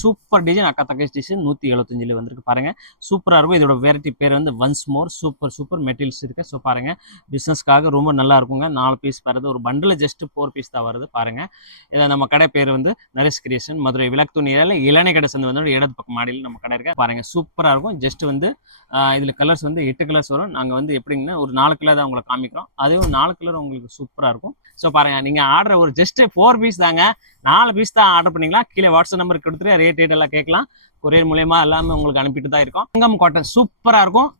Super design அக்கா தங்கச்சி design 175 வந்திருக்கு பாருங்க. சூப்பரா இருக்கும். இதோட வெரைட்டி பேர் வந்து ஒன்ஸ் மோர் சூப்பர் மெட்டீரியல்ஸ் இருக்கு. ஸோ பாருங்க, பிசினஸ்க்காக ரொம்ப நல்லா இருக்குங்க. 4 பீஸ் வருது. ஒரு பண்டில் ஜஸ்ட் 4 பீஸ் தான் வருது பாருங்க. இதை நம்ம கடை பேர் வந்து நரேஷ் கிரியேஷன், மதுரை விளக்கு துணியில இளநீ கடை சந்து வந்து இடது பக்கம் மாடியில் நம்ம கடை இருக்கு பாருங்க. சூப்பரா இருக்கும். ஜஸ்ட் வந்து இதுல கலர்ஸ் வந்து 8 கலர்ஸ் வரும். நாங்க வந்து எப்படிங்கன்னா ஒரு 4 கலர் தான் உங்களுக்கு காமிக்கிறோம். அதுவும் 4 கலர் உங்களுக்கு சூப்பரா இருக்கும். ஸோ பாருங்க, நீங்க ஆர்டர் ஒரு ஜஸ்ட் 4 பீஸ் தாங்க, 4 பீஸ் தான் ஆர்டர் பண்ணிக்கலாம். கீழே வாட்ஸ்அப் நம்பர் கொடுத்துட்டு ரேட் எல்லாம் கேட்கலாம். கொரியர் மூலயமா எல்லாமே உங்களுக்கு அனுப்பிட்டு தான் இருக்கும். சங்கம் காட்டன் சூப்பரா இருக்கும்.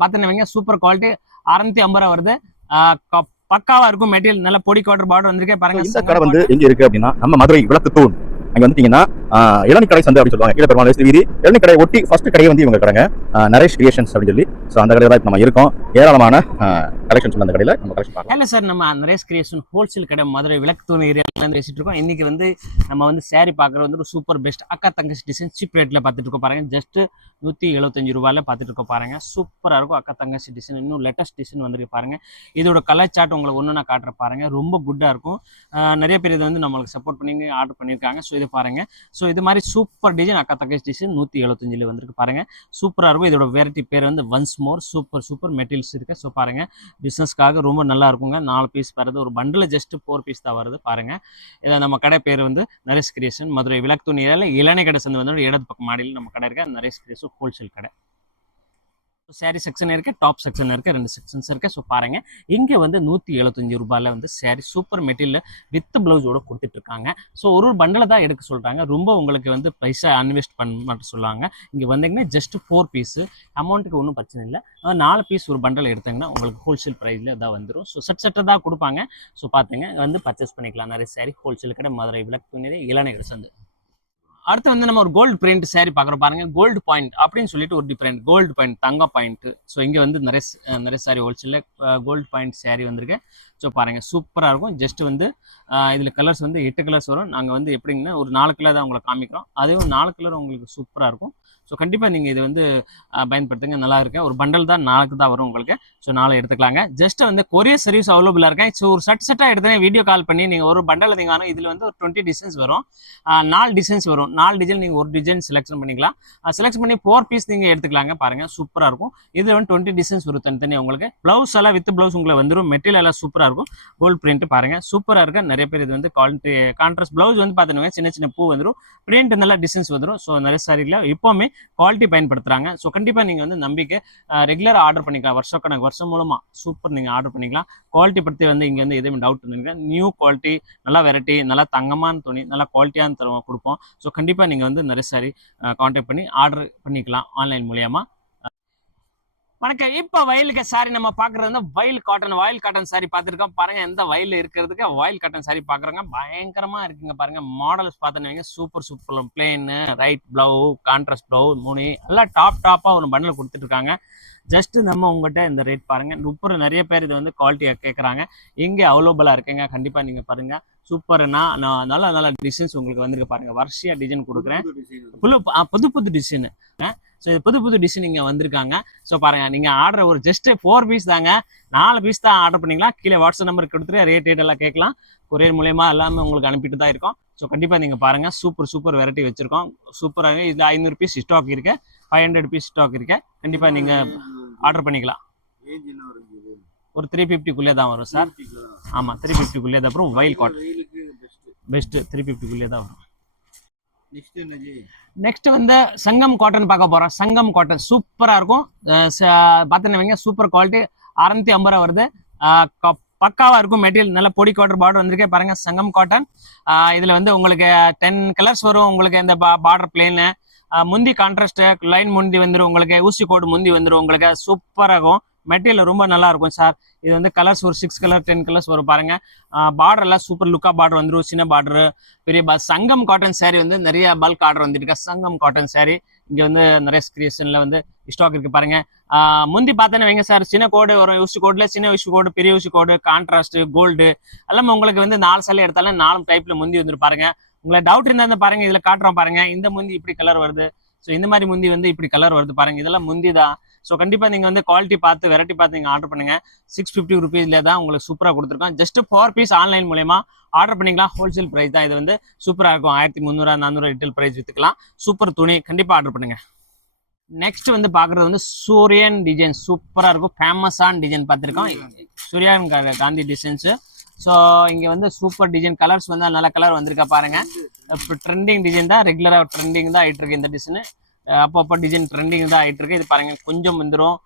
பார்த்தீங்கன்னா சூப்பர் குவாலிட்டி 650 வருது. பக்காவா இருக்கும். மெட்டீரியல் நல்ல பொடி குவார்டர் பார்டர் வந்திருக்கே பாருங்க. இந்த கடை வந்து எங்க இருக்கு அப்படின்னா நம்ம மதுரை விளக்கு தூண் அங்க வந்துட்டீங்கன்னா இளநீ கடை சந்தை அப்படின்னு சொல்லுவாங்க. கீழே பெருமாள் வீதி இளநீ கடை ஒட்டி ஃபர்ஸ்ட் கடை வந்து இவங்க கடைங்க நரேஷ் கிரியேஷன்ஸ் அப்படின்னு சொல்லி. ஸோ அந்த கடையில் தான் நம்ம இருக்கோம். ஏராளமான கலெக்ஷன்ஸ் அந்த கடையில் நம்ம கலெக்ஷன் பார்க்கலாம். இல்லை சார், நம்ம நரேஷ் கிரியேஷன் ஹோல்சேல் கடை மதுரை விளக்கு தூண் ஏரியாவிலேருந்து பேசிட்டு இருக்கோம். இன்னைக்கு வந்து நம்ம வந்து சாரி பார்க்குறது வந்து ஒரு சூப்பர் பெஸ்ட் அக்கா தங்கச்சி டிசைன் சீப் ரேட்ல பார்த்துட்டு இருக்கோம் பாருங்க. ஜஸ்ட் 175 ரூபாயில பார்த்துட்டு இருக்கோம் பாருங்க. சூப்பராக இருக்கும். அக்கா தங்கச்சி டிசைன் இன்னும் லேட்டஸ்ட் டிசைன் வந்திருக்கு பாருங்க. இதோட கலர் சார்ட் உங்களுக்கு ஒன்று நான் காட்டுற பாருங்க. ரொம்ப குட்டாக இருக்கும். நிறைய பேர் இதை வந்து நம்மளுக்கு சப்போர்ட் பண்ணி ஆர்டர் பண்ணியிருக்காங்க. ஸோ இது பாருங்க. ஸோ இது மாதிரி சூப்பர் டிசைன் அக்கா தங்கச்சி டிசைன் 175 வந்திருக்கு பாருங்க. சூப்பராக இருக்கும். இதோட வெரைட்டி பேர் வந்து ஒன்ஸ் மோர் சூப்பர் மெட்டீரியல்ஸ் இருக்கு. ஸோ பாருங்க, பிசினஸ்க்காக ரொம்ப நல்லா இருக்குங்க. 4 பீஸ் வருது. ஒரு பண்டில் ஜஸ்ட் 4 பீஸ் தான் வருது பாருங்க. இதை நம்ம கடை பேர் வந்து நரேஷ் கிரியேஷன், மதுரை விளக்கு துணியில இளநீ கடை சந்து வந்து இடது பக்கம் மாடியில் நம்ம கடை இருக்கு. நரேஷ் கிரியேஷன் ஹோல்சேல் கடை. சாரி செக்ஷன் இருக்கு, டாப் செக்ஷன் இருக்கு, 2 செக்ஷன்ஸ் இருக்கு. ஸோ பாருங்க, இங்க வந்து 175 ரூபாயில வந்து சாரி சூப்பர் மெட்டீரியல் வித் பிளவுஸோட கொடுத்துட்டு இருக்காங்க. ஸோ ஒரு பண்டில் தான் எடுக்க சொல்றாங்க. ரொம்ப உங்களுக்கு வந்து பைசா இன்வெஸ்ட் பண்ண சொல்லுவாங்க. இங்க வந்தீங்கன்னா ஜஸ்ட் 4 பீஸ் அமௌண்ட்டுக்கு ஒன்றும் பிரச்சனை இல்லை. 4 பீஸ் ஒரு பண்டில் எடுத்தாங்கன்னா உங்களுக்கு ஹோல்சேல் ப்ரைஸ்ல தான் வந்துடும். ஸோ செட்டை தான் கொடுப்பாங்க. ஸோ பார்த்துங்க வந்து பர்ச்சேஸ் பண்ணிக்கலாம். நிறைய சாரி ஹோல்சேல் கடை மதுரை விளக்கு துணி இளநீ கடை சந்து. அடுத்து வந்து நம்ம ஒரு கோல்டு பிரிண்ட் சாரி பார்க்குறோம் பாருங்க. கோல்டு பாயிண்ட் அப்படின்னு சொல்லிட்டு ஒரு டிஃப்ரெண்ட் கோல்டு பாயிண்ட் தங்க பாயிண்ட். ஸோ இங்கே வந்து நிறைய சாரி ஹோல்சேலில் கோல்டு பாயிண்ட் சாரி வந்திருக்கு. ஸோ பாருங்க, சூப்பராக இருக்கும். ஜஸ்ட் வந்து இதில் கலர்ஸ் வந்து 8 கலர்ஸ் வரும். நாங்கள் வந்து எப்படிங்கன்னா ஒரு 4 கலர் தான் உங்களுக்கு காமிக்கிறோம். அதுவும் 4 கலர் உங்களுக்கு சூப்பராக இருக்கும். ஸோ கண்டிப்பாக நீங்கள் இது வந்து பயன்படுத்துங்க. நல்லா இருக்கு. ஒரு பண்டல் தான் 4 தான் வரும் உங்களுக்கு. ஸோ 4 எடுத்துக்கலாங்க. ஜஸ்ட் வந்து கொரியர் சர்வீஸ் அவைலபிளாக இருக்கேன். ஸோ ஒரு செட்டாக எடுத்தேன் வீடியோ கால் பண்ணி நீங்கள் ஒரு பண்டல் நீங்கள் இதில் வந்து ஒரு 20 டிசைன்ஸ் வரும். 4 டிசைன்ஸ் வரும். 4 டிசைன் நீங்கள் ஒரு டிசைன் செலக்ஷன் பண்ணிக்கலாம். செலக்ட் பண்ணி 4 பீஸ் நீங்கள் எடுத்துக்கலாங்க. பாருங்க, சூப்பராக இருக்கும். இதில் வந்து 20 டிசைன்ஸ் வரும் தனித்தனி உங்களுக்கு. ப்ளவுஸ் எல்லாம் வித் ப்ளவுஸ் உங்களுக்கு வந்துடும். மெட்டீரியல் எல்லாம் சூப்பராக இருக்கும். கோல்டு பிரிண்ட் பாருங்க, சூப்பராக இருக்கு. நிறைய பேர் இது வந்து கான்ட்ராஸ்ட் ப்ளவுஸ் வந்து பார்த்துருவாங்க. சின்ன பூ வந்துடும். பிரிண்ட் நல்லா டிசைன்ஸ் வந்துடும். ஸோ நிறைய சாரியில் எப்போவுமே குவாலிட்டி பயன்படுத்துறாங்க. ஸோ கண்டிப்பாக நீங்கள் வந்து நம்பிக்கை ரெகுலராக ஆர்டர் பண்ணிக்கலாம். வருஷம் மூலமாக சூப்பர் நீங்கள் ஆர்டர் பண்ணிக்கலாம். குவாலிட்டி பற்றி வந்து இங்கே வந்து எதுவும் டவுட் இருந்தீங்கன்னா நியூ குவாலிட்டி, நல்லா வெரைட்டி, நல்லா தங்கமான துணி, நல்லா குவாலிட்டியான கொடுப்போம். ஸோ கண்டிப்பாக நீங்கள் வந்து நிறைய சாரி கான்டாக்ட் பண்ணி ஆர்டர் பண்ணிக்கலாம் ஆன்லைன் மூலியமா. வணக்கம். இப்போ வயலுக்கு சாரி நம்ம பார்க்குறது வந்து வயல் காட்டன் சாரி பார்த்துருக்கோம் பாருங்க. எந்த வயல் இருக்கிறதுக்கு வயல் காட்டன் சாரி பார்க்குறோங்க. பயங்கரமா இருக்குங்க பாருங்க. மாடல்ஸ் பார்த்துன்னு சூப்பர் பிளேன், ரைட் ப்ளவு, கான்ட்ராஸ்ட் ப்ளவு, முனி எல்லாம் டாப்பாக ஒரு பண்டில் கொடுத்துட்டு இருக்காங்க. ஜஸ்ட் நம்ம உங்கள்கிட்ட இந்த ரேட் பாருங்க. இப்போ நிறைய பேர் இது வந்து குவாலிட்டியாக கேட்குறாங்க. இங்கே அவைலபிளாக இருக்குங்க. கண்டிப்பாக நீங்கள் பாருங்க. சூப்பர்னா நான் நல்ல டிசைன்ஸ் உங்களுக்கு வந்துருக்கு பாருங்க. வரிசையாக டிசைன் கொடுக்குறேன். புது டிசைனு. ஸோ இது புது டிசைன் இங்கே வந்திருக்காங்க. ஸோ பாருங்க, நீங்கள் ஆர்டர் ஒரு ஜஸ்ட் 4 பீஸ் தாங்க, 4 பீஸ் தான் ஆர்டர் பண்ணிக்கலாம். கீழே வாட்ஸ்அப் நம்பர் கொடுத்துட்டு ரேட் எல்லாம் கேட்கலாம். கொரியர் மூலயமா எல்லாமே உங்களுக்கு அனுப்பிட்டு தான் இருக்கோம். ஸோ கண்டிப்பாக நீங்கள் பாருங்க. சூப்பர் வெரைட்டி வச்சிருக்கோம். சூப்பராக இதில் 500 பீஸ் ஸ்டாக் இருக்கு, 500 பீஸ் ஸ்டாக் இருக்கு. கண்டிப்பாக நீங்கள் ஆர்டர் பண்ணிக்கலாம். ஒரு 350 தான் வரும் சார். ஆமாம், 350 தான். அப்புறம் வயல் காட்டன் பெஸ்ட் 350 தான் வரும். நெக்ஸ்ட் வந்து சங்கம் காட்டன் பார்க்க போறோம். சங்கம் காட்டன் சூப்பரா இருக்கும். பார்த்தீங்கன்னா சூப்பர் குவாலிட்டி 650 வருது. பக்காவா இருக்கும். மெட்டீரியல் நல்ல பொடி குவார்டர் பார்டர் வந்திருக்கே பாருங்க. சங்கம் காட்டன். இதுல வந்து உங்களுக்கு 10 கலர்ஸ் வரும். உங்களுக்கு இந்த பார்டர் பிளேன், முந்தி கான்ட்ராஸ்ட் லைன் முந்தி வந்துடும். உங்களுக்கு ஊசி கோடு முந்தி வந்துடும். உங்களுக்கு சூப்பராக இருக்கும். மெட்டீரியல் ரொம்ப நல்லா இருக்கும் சார். இது வந்து கலர்ஸ் ஒரு 6 கலர் 10 கலர்ஸ் வரும் பாருங்க. பார்டர் எல்லாம் சூப்பர் லுக்கா பார்டர் வந்துடும். சின்ன பார்டர், பெரிய சங்கம் காட்டன் சாரி வந்து நிறைய பல்க் ஆர்டர் வந்துட்டு சங்கம் காட்டன் சாரி இங்க வந்து நிறைய கிரியேஷன்ல வந்து ஸ்டாக் இருக்கு பாருங்க. முந்தி பார்த்தேன்னு வைங்க சார், சின்ன கோடு வரும். ஊசி கோடுல சின்ன ஊசி கோடு, பெரிய ஊசி கோடு, கான்ட்ராஸ்ட், கோல்டு எல்லாமே உங்களுக்கு வந்து 4 சாலை எடுத்தாலும் 4 டைப்ல முந்தி வந்துரு பாருங்க. உங்களுக்கு டவுட் இருந்தா பாருங்க, இதுல காட்டுறோம் பாருங்க. இந்த முந்தி இப்படி கலர் வருது. ஸோ இந்த மாதிரி முந்தி வந்து இப்படி கலர் வருது பாருங்க. இதெல்லாம் முந்தி தான். ஸோ கண்டிப்பாக நீங்கள் வந்து குவாலிட்டி பார்த்து வெரைட்டி பார்த்து நீங்கள் ஆர்டர் பண்ணுங்கள். 650 ருபீஸ்ல தான் உங்களுக்கு சூப்பராக கொடுத்துருக்கோம். ஜஸ்ட் 4 பீஸ் ஆன்லைன் மூலயமா ஆர்டர் பண்ணிக்கலாம். ஹோல்சேல் ப்ரைஸ் தான் இது வந்து சூப்பராக இருக்கும். 1300 400 ரிட்டேல் ப்ரைஸ் விற்றுக்கலாம். சூப்பர் துணி, கண்டிப்பாக ஆர்டர் பண்ணுங்கள். நெக்ஸ்ட் வந்து பார்க்குறது வந்து சூரியன் டிசைன் சூப்பராக இருக்கும். ஃபேமஸான டிசைன் பார்த்துருக்கோம். சூரியன் காந்தி டிசைன்ஸு. ஸோ இங்கே வந்து சூப்பர் டிசைன் கலர்ஸ் வந்து நல்ல கலர் வந்திருக்கா பாருங்க. இப்போ ட்ரெண்டிங் டிசைன் தான், ரெகுலராக ட்ரெண்டிங் தான் ஆகிட்டு இருக்கு இந்த டிசைனு. அப்பப்போ டிசைன் ட்ரெண்டிங் தான் ஆகிட்டு இருக்கு. இது பாருங்க கொஞ்சம் வந்துடும்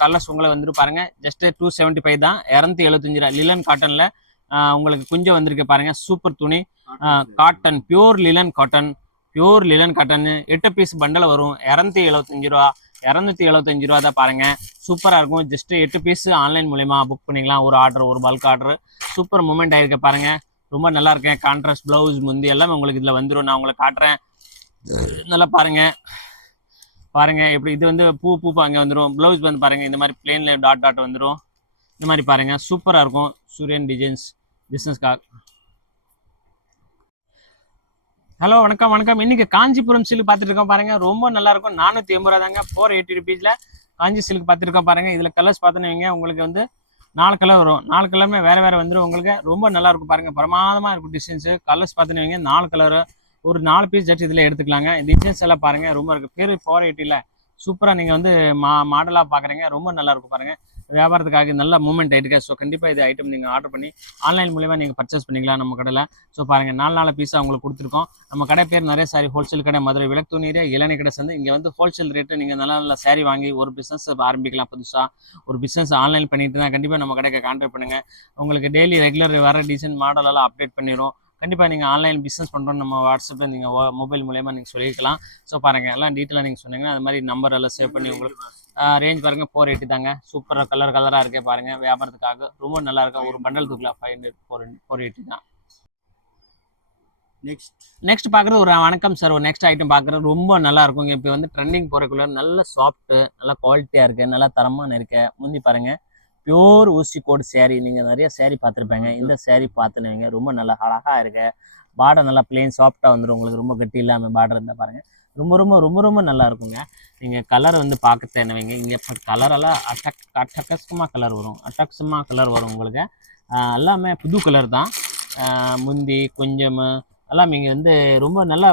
கலர்ஸ் உங்களை வந்துடும் பாருங்க. ஜஸ்ட் 275 தான், 275 ரூபா. லிலன் காட்டனில் உங்களுக்கு கொஞ்சம் வந்திருக்கு பாருங்க. சூப்பர் துணி, cotton, pure linen cotton, 8 piece bundle வரும். 275 ரூபா, 275 ரூபா தான் பாருங்க. சூப்பராக இருக்கும். ஜஸ்ட் 8 பீஸ் ஆன்லைன் மூலயமா புக் பண்ணிக்கலாம். ஒரு ஆர்டர், ஒரு பல்க் ஆர்டர். சூப்பர் மூமெண்ட் ஆகிருக்க பாருங்க. ரொம்ப நல்லா இருக்கேன். கான்ட்ராஸ்ட் பிளவுஸ் முந்தி எல்லாமே உங்களுக்கு இதில் வந்துடும். நான் உங்களுக்கு காட்டுறேன், நல்லா பாருங்க. எப்படி இது வந்து பூ அங்கே வந்துடும். பிளவுஸ் வந்து பாருங்க இந்த மாதிரி பிளேன்ல டாட் வந்துடும். இந்த மாதிரி பாருங்க, சூப்பராக இருக்கும். சூரியன் டிசைன்ஸ் பிஸ்னஸ்க்காக. ஹலோ வணக்கம். இன்னைக்கு காஞ்சிபுரம் சில்க் பார்த்துட்டு இருக்கோம் பாருங்க. ரொம்ப நல்லா இருக்கும். 480 ரூபா தாங்க. 480 ருபீஸ்ல காஞ்சி சில்க் பார்த்துருக்கோம் பாருங்க. இதுல கலர்ஸ் பார்த்துன்னு உங்களுக்கு வந்து 4 கலர் வரும். 4 கலருமே வேற வந்துடும் உங்களுக்கு. ரொம்ப நல்லா இருக்கும் பாருங்க. பிரமாதமா இருக்கும் டிசைன்ஸ். கலர்ஸ் பார்த்துன்னு 4 கலர், ஒரு 4 பீஸ் ஜஸ்ட் இதில் எடுத்துக்கலாங்க. டிசைன்ஸ் எல்லாம் பாருங்க, ரொம்ப இருக்கு. பேர் 480ல சூப்பராக நீங்கள் வந்து மாடலாக பார்க்குறீங்க. ரொம்ப நல்லா இருக்கும் பாருங்க. வியாபாரத்துக்காக நல்ல மூவ்மெண்ட் ஆகிட்டு. ஸோ கண்டிப்பாக இது ஐட்டம் நீங்கள் ஆர்டர் பண்ணி ஆன்லைன் மூலிமா நீங்கள் பர்ச்சேஸ் பண்ணிக்கலாம் நம்ம கடையில். ஸோ பாருங்கள் 4 பீஸாக உங்களுக்கு கொடுத்துருக்கோம். நம்ம கடை பேர் நிறைய சாரி ஹோல்சேல் கடை, மதுரை விளக்கு ஏரியா இளநீ கடை சேர்ந்து. இங்கே வந்து ஹோல்சேல் ரேட்டு நீங்கள் நல்ல சாரி வாங்கி ஒரு பிஸ்னஸ் ஆரம்பிக்கலாம். புதுசாக ஒரு பிஸ்னஸ் ஆன்லைன் பண்ணிட்டு தான் கண்டிப்பாக நம்ம கடைக்கு கான்டாக்ட் பண்ணுங்கள். உங்களுக்கு டெய்லி ரெகுலர் வர டிசைன் மாடலெல்லாம் அப்டேட் பண்ணிடும். கண்டிப்பாக நீங்கள் ஆன்லைன் பிஸ்னஸ் பண்ணுறோன்னு நம்ம வாட்ஸ்அப்பில் நீங்கள் மொபைல் மூலயமா நீங்கள் சொல்லிக்கலாம். ஸோ பாருங்கள் எல்லாம் டீட்டெயிலாக நீங்கள் சொன்னீங்கன்னா அது மாதிரி நம்பர் எல்லாம் சேவ் பண்ணி உங்களுக்கு ரேஞ்ச் பாருங்கள். 480 தாங்க. சூப்பராக கலராக இருக்கே பாருங்கள். வியாபாரத்துக்காக ரொம்ப நல்லா இருக்கும். ஒரு பண்டல் தூக்கலாம் 500, 480 தான். நெக்ஸ்ட் பார்க்குறது ஒரு வணக்கம் சார். ஒரு நெக்ஸ்ட் ஐட்டம் பார்க்குறது ரொம்ப நல்லா இருக்குங்க. இப்போ வந்து ட்ரெண்டிங் போகிறக்குள்ள நல்ல சாஃப்ட்டு, நல்லா குவாலிட்டியாக இருக்குது, நல்லா தரமான இருக்கு. முந்தி பாருங்கள் பியூர் ஊசி கோட் சேரீ. நீங்கள் நிறைய சேரீ பார்த்துருப்பேங்க. இந்த சேரீ பார்த்துனுவீங்க. ரொம்ப நல்லா அழகாக இருக்கு. பார்டர் நல்லா பிளெயின் சாஃப்டாக வந்துடும் உங்களுக்கு. ரொம்ப கட்டி இல்லாமல் பார்டர் இருந்தால் பாருங்கள். ரொம்ப நல்லா இருக்குங்க. நீங்கள் கலர் வந்து பார்க்க தேவைங்க. இங்கே கலரெல்லாம் அட்டகாசமாக கலர் வரும் உங்களுக்கு. எல்லாமே புது கலர் தான். முந்தி கொஞ்சம் எல்லாம் இங்கே வந்து ரொம்ப நல்லா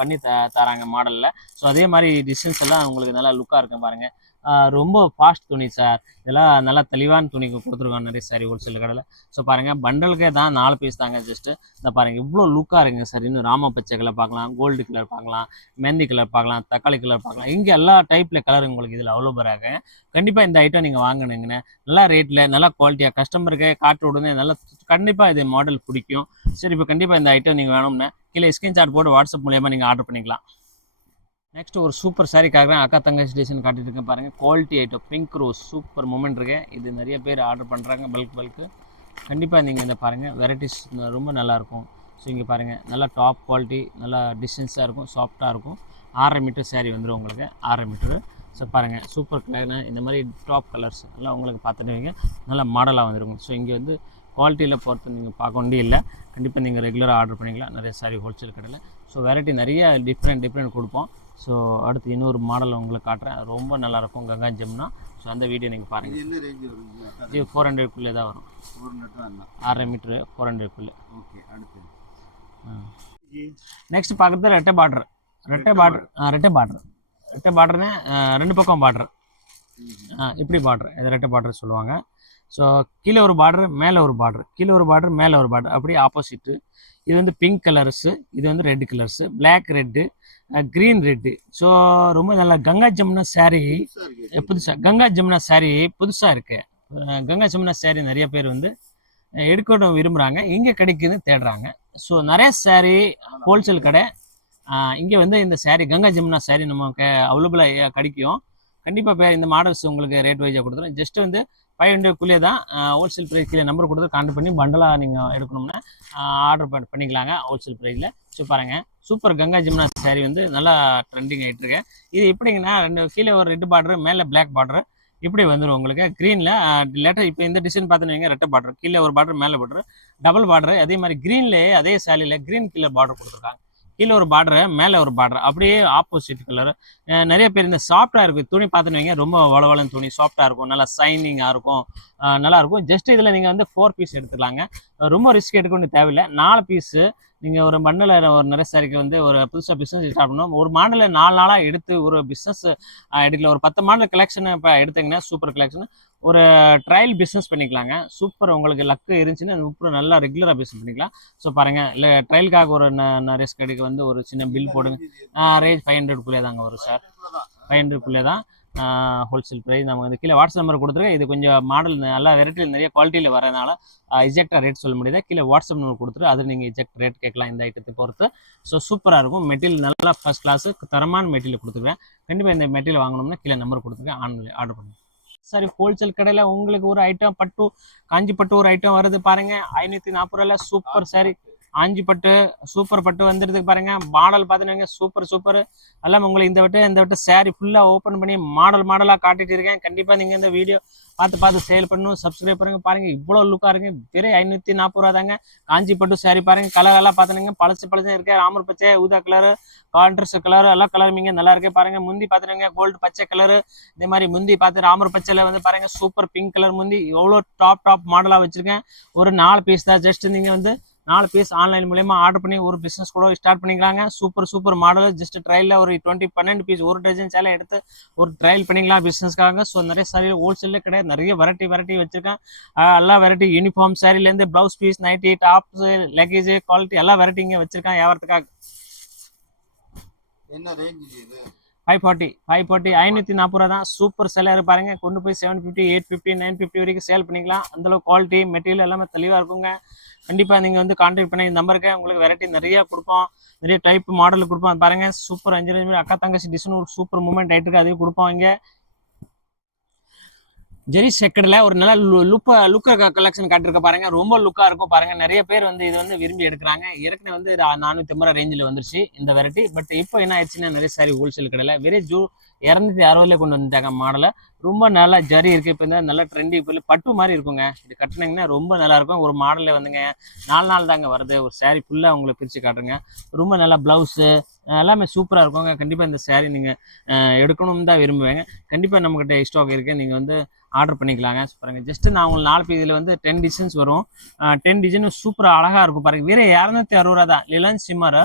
பண்ணி தராங்க மாடலில். ஸோ அதே மாதிரி டிசைன்ஸ் எல்லாம் உங்களுக்கு நல்லா லுக்காக இருக்கும் பாருங்கள். ரொம்ப ஃபாஸ்ட் துணி சார். இதெல்லாம் நல்லா தெளிவான துணிக்கு கொடுத்துருக்கோம் நிறைய சாரி ஹோல்சேல் கடையில். ஸோ பாருங்கள் பண்டலுக்கே தான் 4 பீஸ் தாங்க ஜஸ்ட்டு. இந்த பாருங்கள் இவ்வளோ லுக்காக இருக்குங்க சார். இன்னும் ராம பச்சை கலர் பார்க்கலாம், கோல்டு கலர் பார்க்கலாம், மெஹந்தி கலர் பார்க்கலாம், தக்காளி கலர் பார்க்கலாம். இங்கே எல்லா டைப்பில் கலர் உங்களுக்கு இதில் அவைலபிளாக இருக்குங்க. கண்டிப்பாக இந்த ஐட்டம் நீங்கள் வாங்கினீங்கன்னு நல்லா ரேட்டில் நல்லா குவாலிட்டியாக கஸ்டமருக்கு காட்டு விடுங்க. நல்லா கண்டிப்பாக இது மாடல் பிடிக்கும். சரி இப்போ கண்டிப்பாக இந்த ஐட்டம் நீங்கள் வேணும்னா கீழே ஸ்கிரீன்ஷாட் போட்டு வாட்ஸ்அப் மூலியமாக நீங்கள் ஆர்டர் பண்ணிக்கலாம். நெக்ஸ்ட் ஒரு சூப்பர் சாரீ காட்டுறேன். அக்கா தங்கச்சி டிசைன் காட்டிட்டு இருக்கேன் பாருங்கள். Quality item pink rose super moment இருக்கு. இது நிறைய பேர் ஆர்டர் பண்ணுறாங்க பல்க்கு. கண்டிப்பாக நீங்கள் இந்த பாருங்கள் வெரைட்டிஸ் ரொம்ப நல்லாயிருக்கும். ஸோ இங்கே பாருங்கள் நல்லா டாப் குவாலிட்டி, நல்லா டிசைன்ஸாக இருக்கும், சாஃப்டாக இருக்கும். 6.5 மீட்டர் சாரீ வந்துடும் உங்களுக்கு. 6.5 மீட்டரு. ஸோ பாருங்கள் சூப்பர் கலர். இந்த மாதிரி டாப் கலர்ஸ் எல்லாம் உங்களுக்கு பார்த்துட்டு நல்லா மாடலாக வந்துருங்க. ஸோ இங்கே வந்து குவாலிட்டியில் பொறுத்து நீங்கள் பார்க்க வேண்டிய இல்லை. கண்டிப்பாக நீங்கள் ரெகுலராக ஆர்டர் பண்ணிக்கலாம் நிறைய சாரீ ஹோல்சேல் கடையில். ஸோ வெரைட்டி நிறைய டிஃப்ரெண்ட் கொடுப்போம். ஸோ அடுத்து இன்னொரு மாடல் உங்களுக்கு காட்டுறேன். ரொம்ப நல்லாயிருக்கும் கங்கா ஜெம்னா. ஸோ அந்த வீடியோ நீங்கள் பாருங்கள். இது 400க்குள்ளே தான் வரும். 6.5 மீட்ரு 400க்குள்ளே. ஓகே. அடுத்து நெக்ஸ்ட் பார்க்குறது ரெட்டை பார்டர். ரெட்டை பார்டர்னு 2 பக்கம் பார்டர். இப்படி பார்டர், இது ரெட்டை பார்டர் சொல்லுவாங்க. ஸோ கீழே ஒரு பார்டர், மேலே ஒரு பார்டர், கீழே ஒரு பார்டர், மேலே ஒரு பார்டர், அப்படியே ஆப்போசிட்டு. இது வந்து பிங்க் கலர்ஸு, இது வந்து red colours, black red, green red. So ரொம்ப நல்லா கங்கா ஜமுனா சாரீ புதுசாக. கங்கா ஜமுனா சாரீ புதுசாக இருக்குது. கங்கா ஜமுனா சாரீ நிறைய பேர் வந்து எடுக்கணும் விரும்புகிறாங்க. இங்கே கிடைக்குதுன்னு தேடுறாங்க. ஸோ நிறைய சாரீ ஹோல்சேல் கடை. இங்கே வந்து இந்த சாரீ கங்கா ஜமுனா சாரீ நமக்கு அவைலபிளாக கிடைக்கும். கண்டிப்பாக இந்த மாடல்ஸ் உங்களுக்கு ரேட் வைஸாக கொடுத்துரும். ஜஸ்ட் வந்து 500க்குள்ளே தான். ஹோல்சேல் ப்ரைஸ் கீழே நம்பர் கொடுத்து கான்டாக்ட் பண்ணி பண்டலாக நீங்கள் எடுக்கணும்னா ஆர்டர் பண்ணிக்கலாங்க ஹோல்சேல் ப்ரைஸில். ஸோ பாருங்கள் சூப்பர் கங்கா ஜமுனா சாரீ வந்து நல்லா ட்ரெண்டிங் ஆகிட்டு இருக்கு. இது எப்படிங்கன்னா கீழே ஒரு ரெட் பார்டர், மேலே பிளாக் பார்டர், இப்படி வந்துடும் உங்களுக்கு. க்ரீனில் லேட்டர் இப்போ இந்த டிசைன் பார்த்துன்னு ரெட்டை பார்டர், கீழே ஒரு பார்டர், மேலே பார்டர், டபுள் பார்டர். அதே மாதிரி க்ரீன்லேயே அதே சாரியில் க்ரீன் கீழே பார்டர் கொடுத்துருக்காங்க. கீழே ஒரு பார்டரு, மேலே ஒரு பார்டர், அப்படியே ஆப்போசிட் கலர். நிறைய பேர் இந்த சாஃப்டாக இருக்குது துணி பார்த்துன்னு வைங்க, ரொம்ப வளவளன்னு துணி சாஃப்டாக இருக்கும், நல்லா சைனிங்காக இருக்கும், நல்லா இருக்கும். ஜஸ்ட் இதில் நீங்கள் வந்து 4 பீஸ் எடுத்துக்கலாங்க. ரொம்ப ரிஸ்க் எடுக்க வேண்டிய தேவையில்லை. 4 பீஸு நீங்கள் ஒரு மண்ணில் ஒரு நிறைய சாரிக்கு வந்து ஒரு புதுசாக பிஸ்னஸ் ஸ்டார்ட் பண்ணணும். ஒரு மாடலில் 4 நாளாக எடுத்து ஒரு பிஸ்னஸ் எடுக்கல. ஒரு 10 மாடல் கலெக்ஷன் இப்போ எடுத்தீங்கன்னா சூப்பர் கலெக்ஷன் ஒரு ட்ரையல் பிஸ்னஸ் பண்ணிக்கலாங்க. சூப்பர் உங்களுக்கு லக்கு இருந்துச்சுன்னா சூப்பர் நல்லா ரெகுலராக பிஸ்னஸ் பண்ணிக்கலாம். ஸோ பாருங்கள், இல்லை ட்ரையலுக்காக ஒரு ரிஸ்க் எடுக்க வந்து ஒரு சின்ன பில் போடுங்க. ரேஞ்ச் 500 தாங்க வரும் சார். 500 தான் ஹோல்சேல் ப்ரைஸ். நம்ம வந்து கீழே வாட்ஸ்அப் நம்பர் கொடுத்துருக்கேன். இது கொஞ்சம் மாடல் நல்லா வெரைட்டியில் நிறைய குவாலிட்டியில் வரதுனால எக்ஸாக்டாக ரேட் சொல்ல முடியாது. கீழே வாட்ஸ்அப் நம்பர் கொடுத்துட்டு அது நீங்கள் எக்ஸாக்ட் ரேட் கேட்கலாம் இந்த ஐட்டத்தை பொறுத்து. ஸோ சூப்பராக இருக்கும். மெட்டீரியல் நல்லா ஃபர்ஸ்ட் கிளாஸு தரமான மெட்டீரியல் கொடுத்துருக்கேன். கண்டிப்பாக இந்த மெட்டீரியல் வாங்கணும்னா கீழே நம்பர் கொடுத்துருக்கேன், ஆன்லைன் ஆர்டர் பண்ணுங்க. சரி, ஹோல்சேல் கடையில் உங்களுக்கு ஒரு ஐட்டம் பட்டு காஞ்சி பட்டு ஒரு ஐட்டம் வருது பாருங்கள், 540 சூப்பர் சாரி. ஆஞ்சி பட்டு சூப்பர் பட்டு வந்துடுது பாருங்க. மாடல் பார்த்துனாங்க சூப்பர் எல்லாம் உங்களுக்கு இந்த விட்டு சாரி ஃபுல்லாக ஓப்பன் பண்ணி மாடலாக காட்டிட்டு இருக்கேன். கண்டிப்பாக நீங்கள் இந்த வீடியோ பார்த்து சேல் பண்ணணும். சப்ஸ்கிரைப் பண்ணுங்க. பாருங்கள் இவ்வளோ லுக்காக இருக்கு. வெறும் 540 தாங்க. காஞ்சி பட்டு சாரி பாருங்கள். கலர் எல்லாம் பார்த்துனாங்க பழசு இருக்கு. ராமர் பச்சை, ஊதா கலரு, கான்ட்ரஸ்ட் கலர் எல்லாம் கலர் மீங்க நல்லா இருக்கு பாருங்க. முந்தி பார்த்துனாங்க கோல்டு பச்சை கலரு. இதே மாதிரி முந்தி பார்த்து ராமர் பச்சையில் வந்து பாருங்க சூப்பர் பிங்க் கலர் முந்தி. எவ்வளோ டாப் மாடலாக வச்சிருக்கேன். ஒரு 4 பீஸ் தான். ஜஸ்ட் நீங்கள் வந்து 4 பீஸ் ஆன்லைன் மூலமா ஆர்டர் பண்ணி ஒரு பிஸ்னஸ் கூட ஸ்டார்ட் பண்ணிக்கலாங்க. Super model. ஜஸ்ட் ட்ரையலில் ஒரு 12 பீஸ் ஒரு டஜன் சேலை எடுத்து ஒரு ட்ரையல் பண்ணிக்கலாம் பிஸ்னஸ்க்காக. ஸோ நிறைய சாரி ஹோல்சேலில் கிடையாது, நிறைய வெரைட்டி வச்சிருக்கேன். எல்லா வெரைட்டி யூனிஃபார்ம் சாரிலேருந்து ப்ளவுஸ் பீஸ், நைட்டி, டாப்ஸ், லெகேஜ், குவாலிட்டி எல்லா வெரைட்டி இங்கே வச்சிருக்கேன் வியாபாரத்துக்காக. என்ன ரேஞ்ச் இது? 540 540 தான். சூப்பர் சேலர் பாருங்க. கொண்டு போய் 750, 850, 950 வரைக்கும் சேல் பண்ணிக்கலாம். அந்தளவுக்கு குவாலிட்டி மெட்டீரியல் எல்லாமே தெளிவாக இருக்குங்க. கண்டிப்பாக நீங்கள் வந்து கான்டாக்ட் பண்ணி இந்த நம்பருக்கு உங்களுக்கு வெரைட்டி நிறைய கொடுப்போம், நிறைய டைப் மாடல் கொடுப்போம். பாருங்கள் சூப்பர் 5 அக்கா தங்கச்சி டிசைன் ஒரு சூப்பர் மூமெண்ட் ஆகிட்டு அதையும் கொடுப்போம். இங்கே ஜெரி செக்கடில் ஒரு நல்ல லுக்க கலெக்ஷன் காட்டிருக்க பாருங்க. ரொம்ப லுக்காக இருக்கும் பாருங்க. நிறைய பேர் வந்து இது வந்து விரும்பி எடுக்கிறாங்க. ஏற்கனவே வந்து 450 ரேஞ்சில் வந்துருச்சு இந்த வெரைட்டி. பட் இப்போ என்ன ஆயிடுச்சுன்னா நிறைய சாரி ஹோல்சேல் கடையில் வெறும் 260 கொண்டு வந்துட்டாங்க மாடலை. ரொம்ப நல்லா ஜரி இருக்குது. இப்போ இந்த நல்ல ட்ரெண்டி இப்போ பட்டு மாதிரி இருக்குங்க. இது கட்டினீங்கன்னா ரொம்ப நல்லாயிருக்கும். ஒரு மாடலில் வந்துங்க 4 நாள் தாங்க வருது. ஒரு சாரீ ஃபுல்லாக உங்களுக்கு பிரித்து காட்டுங்க. ரொம்ப நல்லா ப்ளவுஸு எல்லாமே சூப்பராக இருக்குங்க. கண்டிப்பாக இந்த சாரீ நீங்கள் எடுக்கணும்னு தான் விரும்புவேங்க. கண்டிப்பாக நம்மக்கிட்ட ஸ்டாக் இருக்குது, நீங்கள் வந்து ஆர்டர் பண்ணிக்கலாங்க. பாருங்கள் ஜஸ்ட்டு நான் உங்களுக்கு 4 இதில் வந்து 10 டிசைன்ஸ் வரும். 10 டிசைன் சூப்பராக அழகாக இருக்கும் பாருங்கள். வேறு 260 தான். லிலன் சிம்மர்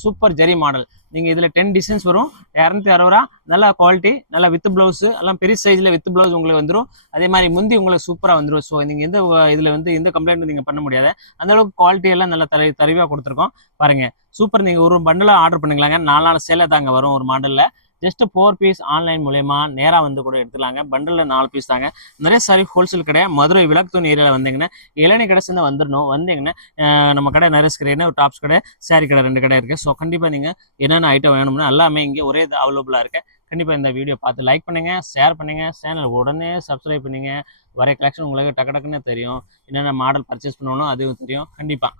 சூப்பர் ஜெரி மாடல். நீங்கள் இதில் 10 டிசைன்ஸ் வரும். 260 நல்லா குவாலிட்டி, நல்லா வித் ப்ளவுஸு எல்லாம் பெரிய சைஸில் வித் ப்ளவுஸ் உங்களுக்கு வந்துடும். அதே மாதிரி முந்தி உங்களுக்கு சூப்பராக வந்துடும். ஸோ நீங்கள் இதில் வந்து எந்த கம்ப்ளைண்ட்டும் நீங்கள் பண்ண முடியாது. அந்தளவுக்கு குவாலிட்டி எல்லாம் நல்லா தெளிவாக கொடுத்துருக்கோம் பாருங்கள். சூப்பர். நீங்கள் ஒரு பண்டலாக ஆர்டர் பண்ணிக்கலாங்க. 4 சேலை தாங்க வரும் ஒரு மாடலில். ஜஸ்ட் 4 பீஸ் ஆன்லைன் மூலயமா நேராக வந்து கூட எடுத்துக்கலாங்க. பண்டலில் 4 பீஸ் தாங்க. நிறைய சாரி ஹோல்சேல் கடை மதுரை விளக்குத்தூண் ஏரியாவில் வந்தீங்கன்னா இளநீ கடை சேர்ந்து வந்துடணும். வந்தீங்கன்னா நம்ம கடை நிறைய கடை, ஒரு டாப்ஸ் கடை, சாரி கடை 2 கடை இருக்குது. ஸோ கண்டிப்பாக நீங்கள் என்னென்ன ஐட்டம் வேணும்னா எல்லாமே இங்கே ஒரே இது அவைலபிளாக இருக்குது. கண்டிப்பாக இந்த வீடியோ பார்த்து லைக் பண்ணுங்கள், ஷேர் பண்ணுங்கள், சேனல் உடனே சப்ஸ்கிரைப் பண்ணுங்கள். வர கலெக்ஷன் உங்களுக்கு டக்குன்னு தெரியும். என்னென்ன மாடல் பர்ச்சேஸ் பண்ணணும் அதுவும் தெரியும். கண்டிப்பாக